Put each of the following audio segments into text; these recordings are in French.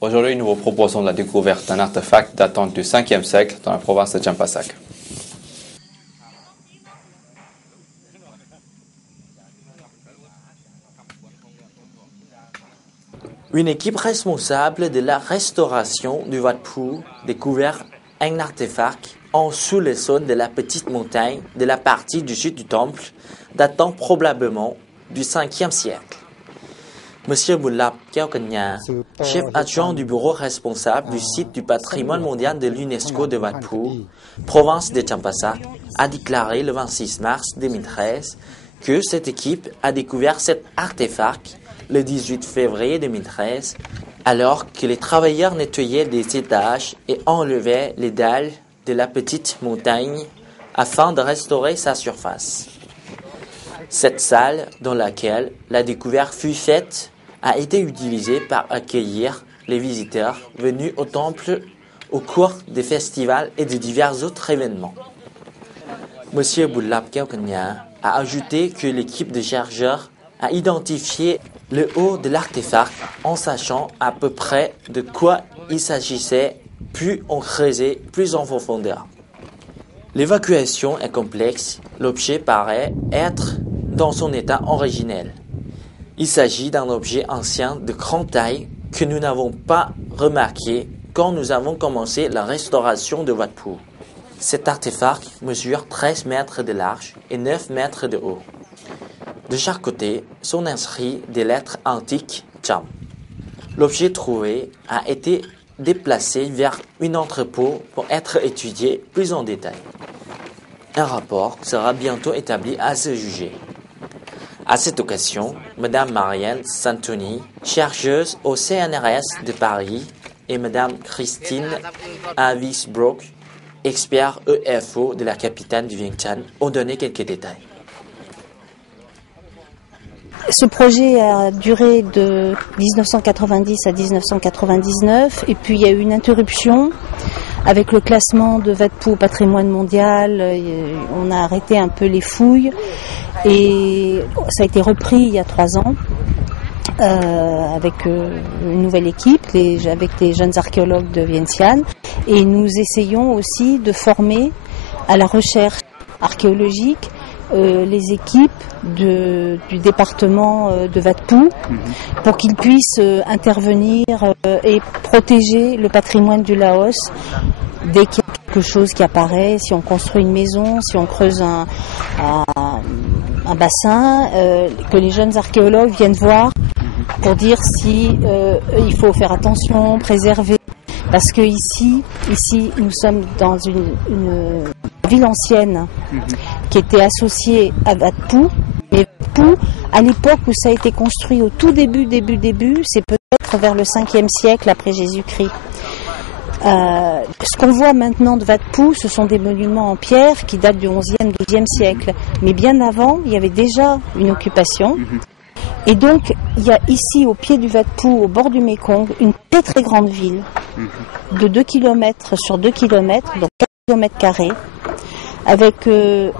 Aujourd'hui, nous vous proposons la découverte d'un artefact datant du 5e siècle dans la province de Champasak. Une équipe responsable de la restauration du Wat Phu découvert un artefact en sous le sol de la petite montagne de la partie du sud du temple, datant probablement du 5e siècle. Monsieur Boulap Keo Kenya, chef adjoint du bureau responsable du site du patrimoine mondial de l'UNESCO de Wat Phu, province de Champasak, a déclaré le 26 mars 2013 que cette équipe a découvert cet artefact le 18 février 2013, alors que les travailleurs nettoyaient des étages et enlevaient les dalles de la petite montagne afin de restaurer sa surface. Cette salle dans laquelle la découverte fut faite a été utilisée pour accueillir les visiteurs venus au temple au cours des festivals et de divers autres événements. Monsieur Boulap Keo Kenya a ajouté que l'équipe de chercheurs a identifié le haut de l'artefact en sachant à peu près de quoi il s'agissait, puis on creusait plus en profondeur. L'évacuation est complexe, l'objet paraît être dans son état originel. Il s'agit d'un objet ancien de grande taille que nous n'avons pas remarqué quand nous avons commencé la restauration de Wat Phu. Cet artefact mesure 13 mètres de large et 9 mètres de haut. De chaque côté sont inscrits des lettres antiques Cham. L'objet trouvé a été déplacé vers un entrepôt pour être étudié plus en détail. Un rapport sera bientôt établi à ce sujet. À cette occasion, Madame Marianne Santoni, chercheuse au CNRS de Paris, et Madame Christine Avis-Brock, expert EFO de la capitale du Vientiane, ont donné quelques détails. Ce projet a duré de 1990 à 1999 et puis il y a eu une interruption avec le classement de Wat Phu au patrimoine mondial. On a arrêté un peu les fouilles et ça a été repris il y a 3 ans avec une nouvelle équipe, avec les jeunes archéologues de Vientiane, et nous essayons aussi de former à la recherche archéologique les équipes du département de Wat Phu pour qu'ils puissent intervenir et protéger le patrimoine du Laos dès qu'il y a quelque chose qui apparaît, si on construit une maison, si on creuse un bassin, que les jeunes archéologues viennent voir pour dire si il faut faire attention, préserver. Parce que ici, nous sommes dans une ville ancienne qui était associée à Wat Phu. Mais Wat Phu, à l'époque où ça a été construit, au tout début, c'est peut-être vers le 5e siècle après Jésus-Christ. Ce qu'on voit maintenant de Wat Phu, ce sont des monuments en pierre qui datent du 11e, 12e siècle. Mais bien avant, il y avait déjà une occupation. Et donc, il y a ici, au pied du Wat Phu, au bord du Mékong, une très très grande ville de 2 km sur 2 km, donc 4 km carrés, avec une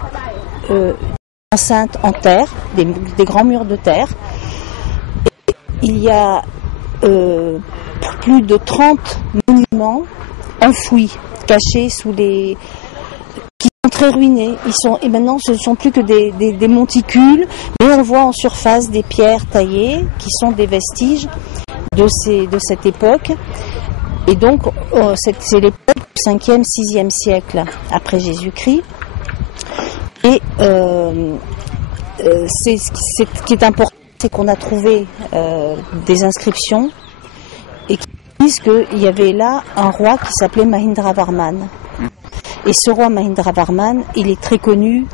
enceinte en terre, des grands murs de terre. Et il y a plus de 30 monuments enfouis, cachés sous les... qui sont très ruinés. Et maintenant, ce ne sont plus que des monticules, mais on voit en surface des pierres taillées qui sont des vestiges de cette époque. Et donc, c'est l'époque du 5e, 6e siècle après Jésus-Christ. Et ce qui est important, c'est qu'on a trouvé des inscriptions et qui disent qu'il y avait là un roi qui s'appelait Mahindravarman. Et ce roi Mahindravarman, il est très connu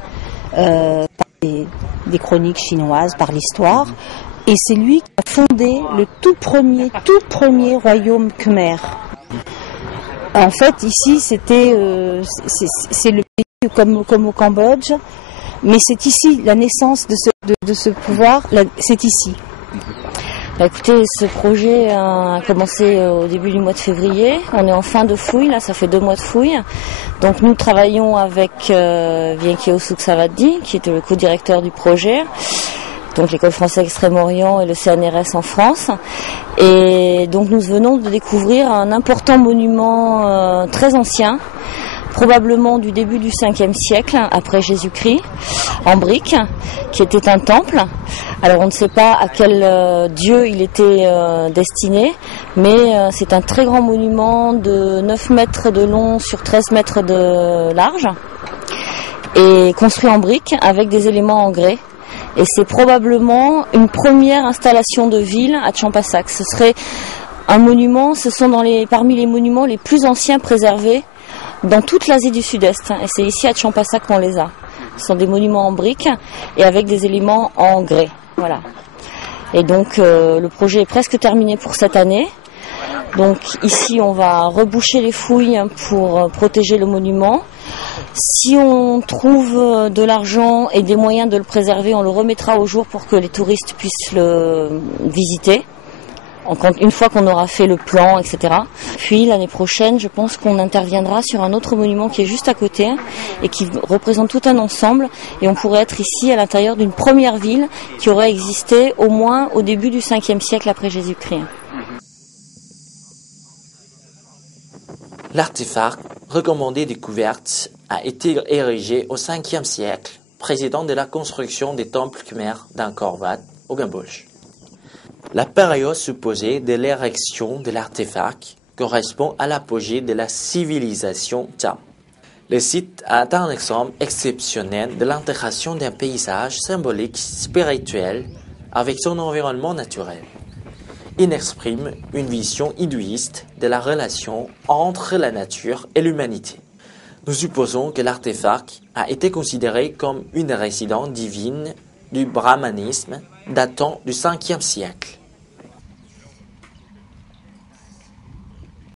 par des chroniques chinoises, par l'histoire. Et c'est lui qui a fondé le tout premier royaume khmer. En fait, ici, c'est le pays comme au Cambodge, mais c'est ici, la naissance de ce pouvoir, c'est ici. Écoutez, ce projet a commencé au début du mois de février. On est en fin de fouille, là, ça fait 2 mois de fouille. Donc nous travaillons avec Vienkio Suksavadi, qui était le co-directeur du projet. donc l'école française Extrême-Orient et le CNRS en France. Et donc nous venons de découvrir un important monument très ancien, probablement du début du 5e siècle après Jésus-Christ, en briques, qui était un temple. Alors on ne sait pas à quel dieu il était destiné, mais c'est un très grand monument de 9 mètres de long sur 13 mètres de large, et construit en briques avec des éléments en grès. Et c'est probablement une première installation de ville à Champasak. Ce serait un monument, ce sont parmi les monuments les plus anciens préservés dans toute l'Asie du Sud-Est. Et c'est ici à Champasak qu'on les a. Ce sont des monuments en briques et avec des éléments en grès. Voilà. Et donc le projet est presque terminé pour cette année. Donc ici on va reboucher les fouilles pour protéger le monument. Si on trouve de l'argent et des moyens de le préserver, on le remettra au jour pour que les touristes puissent le visiter. Une fois qu'on aura fait le plan, etc. Puis l'année prochaine, je pense qu'on interviendra sur un autre monument qui est juste à côté et qui représente tout un ensemble. Et on pourrait être ici à l'intérieur d'une première ville qui aurait existé au moins au début du 5e siècle après Jésus-Christ. L'artefact recommandé découverte a été érigé au 5e siècle, précédent de la construction des temples khmers d'Angkor Wat au Cambodge. La période supposée de l'érection de l'artefact correspond à l'apogée de la civilisation Cham. Le site est un exemple exceptionnel de l'intégration d'un paysage symbolique spirituel avec son environnement naturel. Il exprime une vision hindouiste de la relation entre la nature et l'humanité. Nous supposons que l'artefact a été considéré comme une résidence divine du brahmanisme datant du 5e siècle.